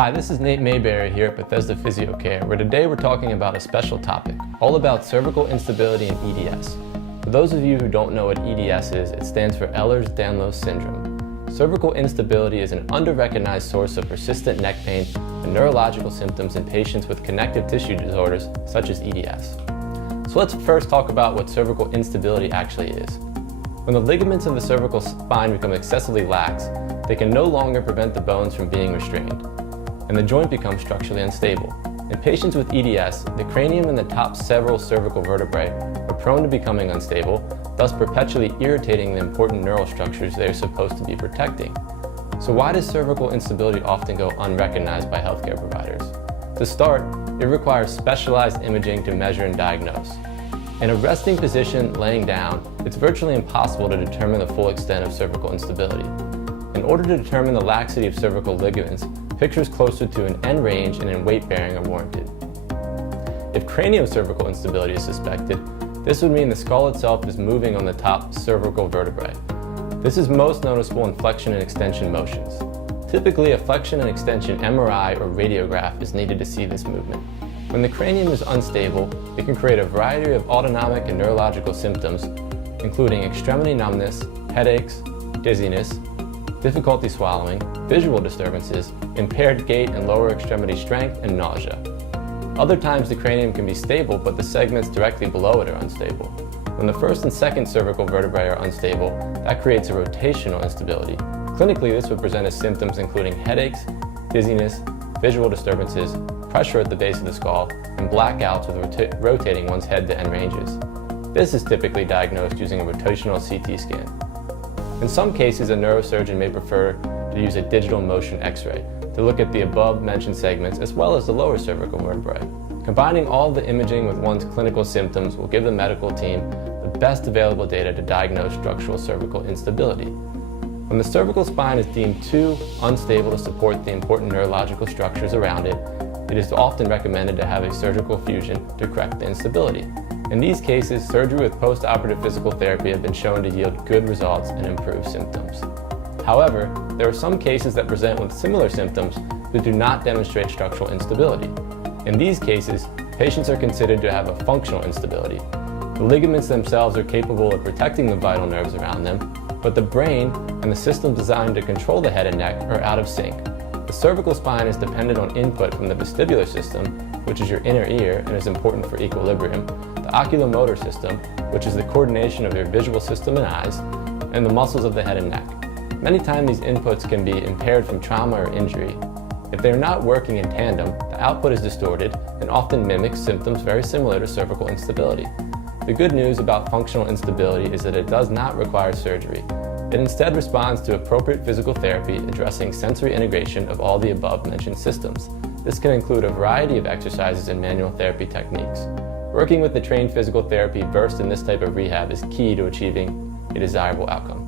Hi, this is Nate Mayberry here at Bethesda Physio Care, where today we're talking about a special topic, all about cervical instability and EDS. For those of you who don't know what EDS is, it stands for Ehlers-Danlos syndrome. Cervical instability is an under-recognized source of persistent neck pain and neurological symptoms in patients with connective tissue disorders such as EDS. So let's first talk about what cervical instability actually is. When the ligaments of the cervical spine become excessively lax, they can no longer prevent the bones from being restrained, and the joint becomes structurally unstable. In patients with EDS, the cranium and the top several cervical vertebrae are prone to becoming unstable, thus perpetually irritating the important neural structures they are supposed to be protecting. So why does cervical instability often go unrecognized by healthcare providers? To start, it requires specialized imaging to measure and diagnose. In a resting position laying down, it's virtually impossible to determine the full extent of cervical instability. In order to determine the laxity of cervical ligaments, pictures closer to an end range and in weight bearing are warranted. If craniocervical instability is suspected, this would mean the skull itself is moving on the top cervical vertebrae. This is most noticeable in flexion and extension motions. Typically, a flexion and extension MRI or radiograph is needed to see this movement. When the cranium is unstable, it can create a variety of autonomic and neurological symptoms, including extremity numbness, headaches, dizziness, difficulty swallowing, visual disturbances, impaired gait and lower extremity strength, and nausea. Other times the cranium can be stable, but the segments directly below it are unstable. When the first and second cervical vertebrae are unstable, that creates a rotational instability. Clinically, this would present as symptoms including headaches, dizziness, visual disturbances, pressure at the base of the skull, and blackouts with rotating one's head to end ranges. This is typically diagnosed using a rotational CT scan. In some cases, a neurosurgeon may prefer to use a digital motion X-ray to look at the above-mentioned segments as well as the lower cervical vertebrae. Combining all the imaging with one's clinical symptoms will give the medical team the best available data to diagnose structural cervical instability. When the cervical spine is deemed too unstable to support the important neurological structures around it, it is often recommended to have a surgical fusion to correct the instability. In these cases, surgery with post-operative physical therapy have been shown to yield good results and improve symptoms. However, there are some cases that present with similar symptoms that do not demonstrate structural instability. In these cases, patients are considered to have a functional instability. The ligaments themselves are capable of protecting the vital nerves around them, but the brain and the system designed to control the head and neck are out of sync. The cervical spine is dependent on input from the vestibular system, which is your inner ear and is important for equilibrium, the oculomotor system, which is the coordination of your visual system and eyes, and the muscles of the head and neck. Many times these inputs can be impaired from trauma or injury. If they are not working in tandem, the output is distorted and often mimics symptoms very similar to cervical instability. The good news about functional instability is that it does not require surgery. It instead responds to appropriate physical therapy addressing sensory integration of all the above-mentioned systems. This can include a variety of exercises and manual therapy techniques. Working with the trained physical therapy versed in this type of rehab is key to achieving a desirable outcome.